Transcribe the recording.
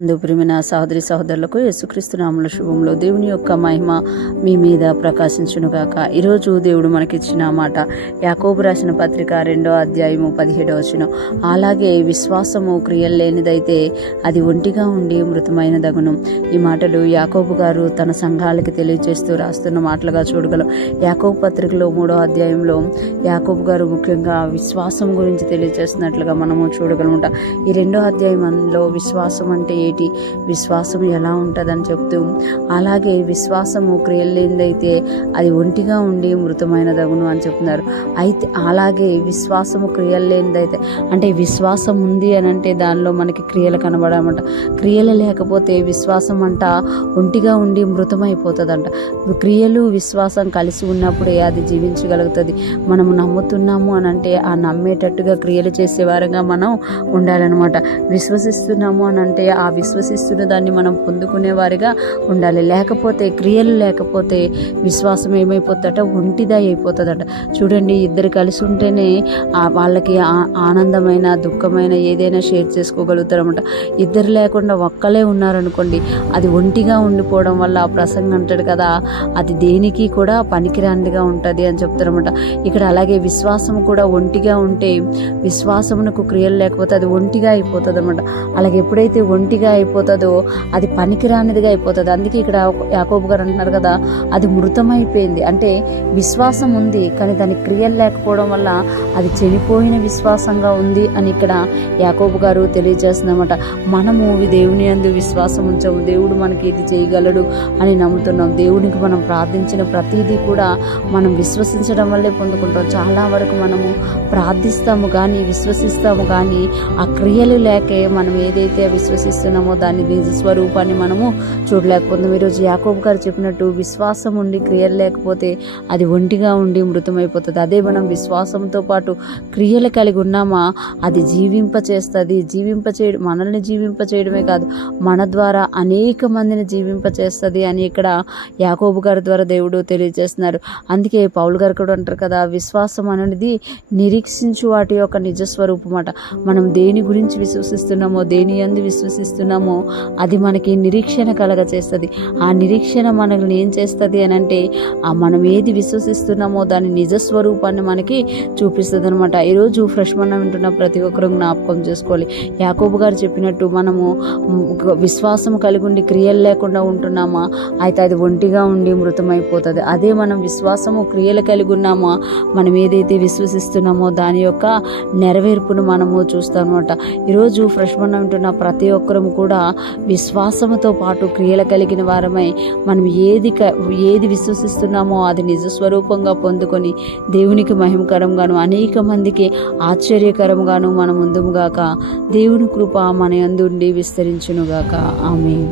ప్రియమైన సహోదరి సహోదరులకు యేసుక్రీస్తు నామములో శుభములు. దేవుని యొక్క మహిమ మీ మీద ప్రకాశించునుగాక. ఈరోజు దేవుడు మనకిచ్చిన మాట యాకోబు రాసిన పత్రిక 2వ అధ్యాయము 17వ వచనం. అలాగే విశ్వాసము క్రియలు లేనిదైతే అది ఒంటిగా ఉండి మృతమైనదగును. ఈ మాటలు యాకోబు గారు తన సంఘాలకి తెలియజేస్తూ రాస్తున్న మాటలుగా చూడగలం. యాకోబు పత్రికలో 3వ అధ్యాయంలో యాకోబు గారు ముఖ్యంగా విశ్వాసం గురించి తెలియజేస్తున్నట్లుగా మనము చూడగలముట. ఈ 2వ అధ్యాయంలో విశ్వాసం అంటే ఏంటి, విశ్వాసం ఎలా ఉంటుందని చెప్తూ, అలాగే విశ్వాసము క్రియలు లేనిదైతే అది ఒంటిగా ఉండి మృతమైనదగును అని చెప్తున్నారు. అయితే అలాగే విశ్వాసము క్రియలు లేనిదైతే అంటే విశ్వాసం ఉంది అని అంటే దానిలో మనకి క్రియలు కనబడమంట. క్రియలు లేకపోతే విశ్వాసం అంట ఒంటిగా ఉండి మృతమైపోతుందంట. క్రియలు విశ్వాసం కలిసి ఉన్నప్పుడే అది జీవించగలుగుతుంది. మనము నమ్ముతున్నాము అని అంటే ఆ నమ్మేటట్టుగా క్రియలు చేసేవారుగా మనం ఉండాలన్నమాట. విశ్వసిస్తున్నాము అని అంటే ఆ విశ్వసిస్తున్న దాన్ని మనం పొందుకునేవారిగా ఉండాలి. లేకపోతే క్రియలు లేకపోతే విశ్వాసం ఏమైపోతుందట, ఒంటిదా అయిపోతుందట. చూడండి, ఇద్దరు కలిసి ఉంటేనే వాళ్ళకి ఆనందమైన దుఃఖమైన ఏదైనా షేర్ చేసుకోగలుగుతారన్నమాట. ఇద్దరు లేకుండా ఒక్కలే ఉన్నారనుకోండి, అది ఒంటిగా ఉండిపోవడం వల్ల ఆ ప్రసంగం అంటాడు కదా, అది దేనికి కూడా పనికిరానిదిగా ఉంటుంది అని చెప్తారన్నమాట. ఇక్కడ అలాగే విశ్వాసం కూడా ఒంటిగా ఉంటే, విశ్వాసమునకు క్రియలు లేకపోతే అది ఒంటిగా అయిపోతుంది అన్నమాట. అలాగే ఎప్పుడైతే ఒంటిగా అయిపోతుందో అది పనికిరానిదిగా అయిపోతుంది. అందుకే ఇక్కడ యాకోబు గారు అంటున్నారు కదా, అది మృతమైపోయింది. అంటే విశ్వాసం ఉంది కానీ దాని క్రియలు లేకపోవడం వల్ల అది చనిపోయిన విశ్వాసంగా ఉంది అని ఇక్కడ యాకోబు గారు తెలియజేస్తుందన్నమాట. మనము దేవుని యందు విశ్వాసం ఉంచాము, దేవుడు మనకి ఇది చేయగలడు అని నమ్ముతున్నాం. దేవునికి మనం ప్రార్థించిన ప్రతిదీ కూడా మనం విశ్వసించడం వల్లే పొందుకుంటాం. చాలా వరకు మనము ప్రార్థిస్తాము కానీ విశ్వసిస్తాము కానీ ఆ క్రియలు లేకే మనం ఏదైతే విశ్వసిస్తున్నామో దాని నిజ స్వరూపాన్ని మనము చూడలేకపోతున్నాం. ఈరోజు యాకోబు గారు చెప్పినట్టు విశ్వాసం ఉండి క్రియలు లేకపోతే అది ఒంటిగా ఉండి మృతమైపోతుంది. అదే మనం విశ్వాసంతో పాటు క్రియలు కలిగి ఉన్నామా అది జీవింపచేస్తుంది. మనల్ని జీవింపచేయడమే కాదు, మన ద్వారా అనేక మందిని జీవింపచేస్తుంది అని ఇక్కడ యాకోబు గారి ద్వారా దేవుడు తెలియజేస్తున్నారు. అందుకే పౌలు గారు కూడా అంటారు కదా, విశ్వాసం అనేది నిరీక్షించు వాటి యొక్క నిజస్వరూపం అట. మనం దేని గురించి విశ్వసిస్తున్నామో, దేని యందు విశ్వసిస్తున్నామో అది మనకి నిరీక్షణ కలగ చేస్తుంది. ఆ నిరీక్షణ మనల్ని ఏం చేస్తుంది అని అంటే మనం ఏది విశ్వసిస్తున్నామో దాని నిజస్వరూపాన్ని మనకి చూపిస్తుంది అనమాట. ఈరోజు ఫ్రెష్ మనం వింటున్న ప్రతి ఒక్కరూ జ్ఞాపకం చేసుకోవాలి. యాకోబు గారు చెప్పినట్టు మనము విశ్వాసం కలిగి ఉండి క్రియలు లేకుండా ఉంటున్నామా అయితే అది ఒంటిగా ఉండి మృతమైపోతుంది. అదే మనం విశ్వాసము క్రియలు కలిగి ఉన్నామా, మనం ఏదైతే విశ్వసిస్తున్నామో దాని యొక్క నెరవేర్పును మనము చూస్తాం అనమాట. ఈరోజు ఫ్రెష్ మనం వింటున్న ప్రతి ఒక్కరము కూడా విశ్వాసముతో పాటు క్రియలు కలిగిన వారమై మనం ఏది విశ్వసిస్తున్నామో అది నిజ స్వరూపంగా పొందుకొని దేవునికి మహిమకరంగాను అనేక మందికి ఆశ్చర్యకరంగాను మనం ముందుగాక దేవుని కృప మన యందు ఉండి విస్తరించునుగాక. ఆమేన్.